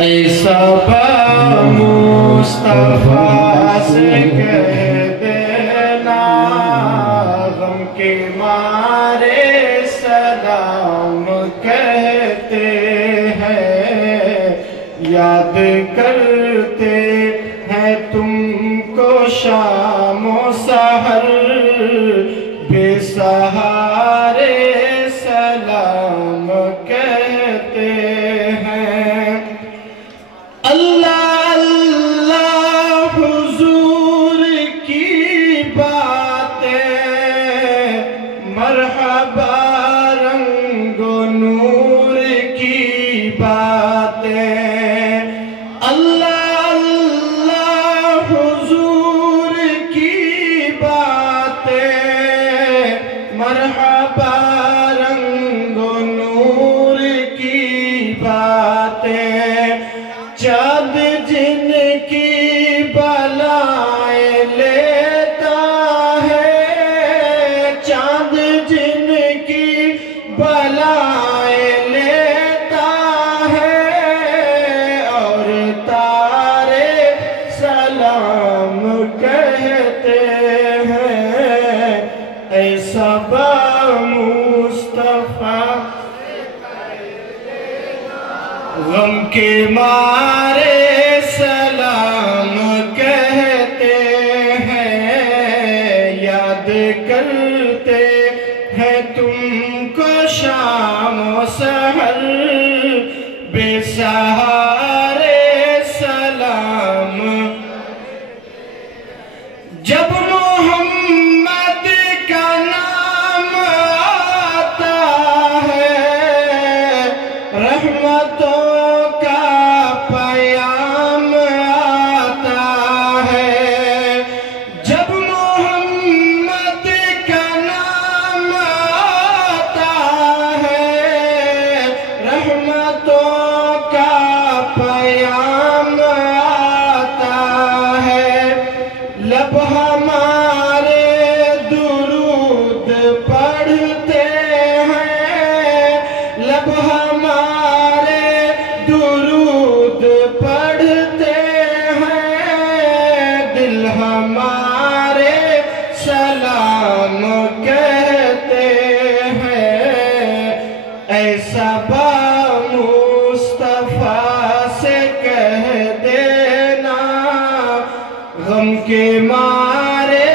ایسا با مصطفیٰ سے کہہ دینا غم کے مارے سلام کہتے ہیں، یاد کرتے ہیں تم کو شام و سحر، بے سہارے سلام کہتے ہیں۔ اللہ اللہ حضور کی باتیں، مرحبا رنگ و نور کی باتیں، اللہ اللہ حضور کی باتیں، مرحبا رنگ و نور کی باتیں، چاند جن کی بلائیں لیتا ہے، چاند جن کی بلائیں لیتا ہے، اور تارے سلام کہتے ہیں۔ ایسا با مصطفیٰ غم کے مارے سلام کہتے ہیں، یاد کرتے ہیں تم کو شام و سحر، بے سہارے سلام۔ جب محمد کا نام آتا ہے، رحمتوں کا پیام آتا ہے، جب محمد کا نام آتا ہے، رحمتوں کا پیام آتا ہے، لب ہمارے درود پڑھتے ہیں، لب ہمارے درود پڑھتے ہیں، دل ہمارے سلام کہتے ہیں۔ ایسا با مصطفیٰ سے کہہ دینا غم کے مارے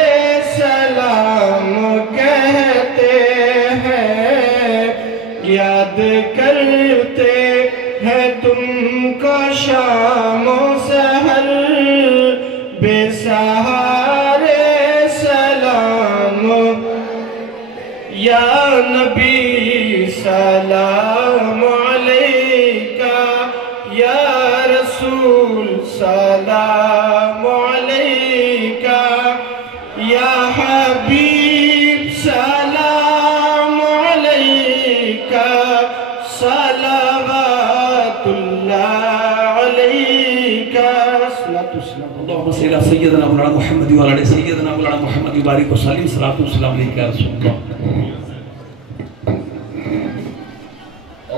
سلام کہتے ہیں، یاد کرتے ہیں تم کو شام و سحر، بے سہارے سلام۔ یا نبی سلام علیکہ، یا رسول سلام علیکہ، یا حبیب سلام علیکہ، صلوات اللہ علیکہ۔ اللهم صل على سيدنا مولانا محمد وعلى ال سيدنا مولانا محمد وبارك وسلم، صلاة والسلام عليك يا رسول الله۔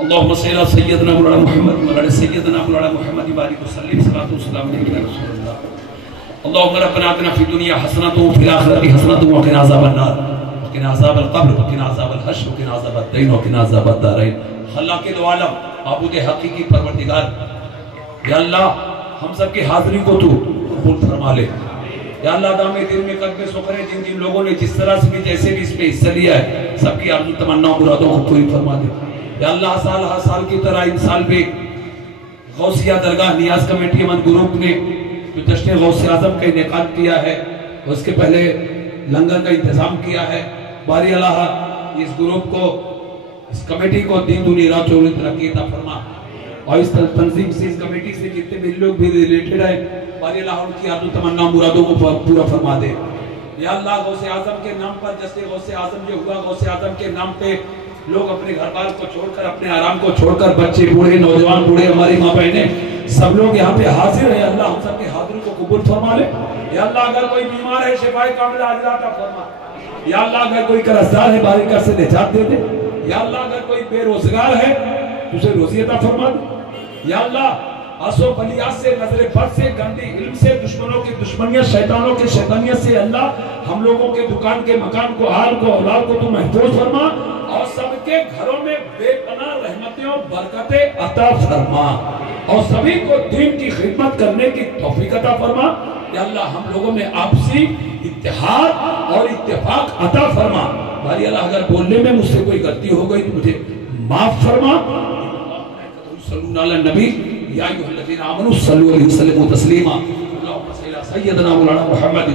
اللهم صل على سيدنا مولانا محمد وعلى ال سيدنا مولانا محمد وبارك وسلم، صلاة والسلام عليك يا رسول الله۔ اللهم ربنا آتنا في الدنيا حسنة وفي الآخرة حسنة وقنا عذاب النار، وقنا عذاب القبر، وقنا عذاب الحشر، وقنا عذاب الدين، وقنا عذاب الدارين۔ خلاق العالم، معبود حقیقی پروردگار، یا اللہ ہم سب کی حاضری کو تو قبول فرما لے۔ یا اللہ دام دل میں قلب سخرے جن جن لوگوں نے جس طرح سے بھی جیسے بھی اس پہ حصہ لیا ہے، سب کی آرزو تمنا مرادوں کو پوری فرما دے۔ یا اللہ سال ہر سال کی طرح ان سال پہ غوثیہ درگاہ نیاز کمیٹی امن گروپ نے جو جشن غوث اعظم کا انعقاد کیا ہے، اس کے پہلے لنگر کا انتظام کیا ہے، باری اللہ اس گروپ کو، اس کمیٹی کو دین دنیا رات چولی ترقی عطا فرما، اور اس تنظیم سے، اس کمیٹی سے جتنے بھی لوگ بھی ریلیٹڈ ہیں، باری اللہ ان کی آرزو تمنا مرادوں کو پورا فرما دے۔ یا اللہ غوث اعظم کے نام پر جیسے غوث اعظم جو ہوا، غوث اعظم کے نام پہ لوگ اپنے گھر بار کو چھوڑ کر، اپنے آرام کو چھوڑ کر، بچے بوڑھے نوجوان بوڑھے ہماری ماں بہنیں سب لوگ یہاں پہ حاضر ہیں۔ اللہ ہم سب کے حاضری کو قبول فرما لے۔ یا اللہ اگر کوئی بیمار ہے شفائے کاملہ عاجلہ عطا فرما۔ یا اللہ اگر کوئی قرضدار ہے باریکہ سے نجات دے دے۔ یا اللہ اگر کوئی بے روزگار ہے اسے روزی عطا فرما دے۔ یا اللہ آسو بلیات سے، نظر بد سے، گندی علم سے، دشمنوں کی دشمنیت، شیطانوں کی شیطانیت سے اللہ ہم لوگوں کے دکان کے مکان کو، حال کو، اولاد کو تو محفوظ فرما، اور سب کے گھروں میں بے پناہ رحمتیں اور برکتیں عطا فرما، اور سبھی کو دین کی خدمت کرنے کی توفیق عطا فرما۔ یا اللہ ہم لوگوں میں آپسی اتحاد اور اتفاق عطا فرما۔ باری اللہ اگر بولنے میں مجھ سے کوئی غلطی ہو گئی تو مجھے معاف فرما۔ صلو علی النبی یا ایھا الذین آمنوا صلوا علیہ وسلم تسلیما۔ اللہم صل علی سیدنا مولانا محمد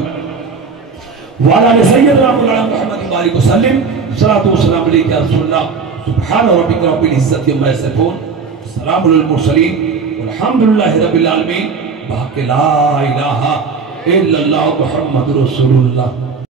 وعلی آل سیدنا مولانا محمد بارک وسلم۔ صلاۃ و سلام علیک یا رسول اللہ۔ سبحان ربک رب العزت عما یصفون، سلام علی المرسلین والحمدللہ رب العالمین۔ بحق لا الہ الا اللہ محمد رسول اللہ۔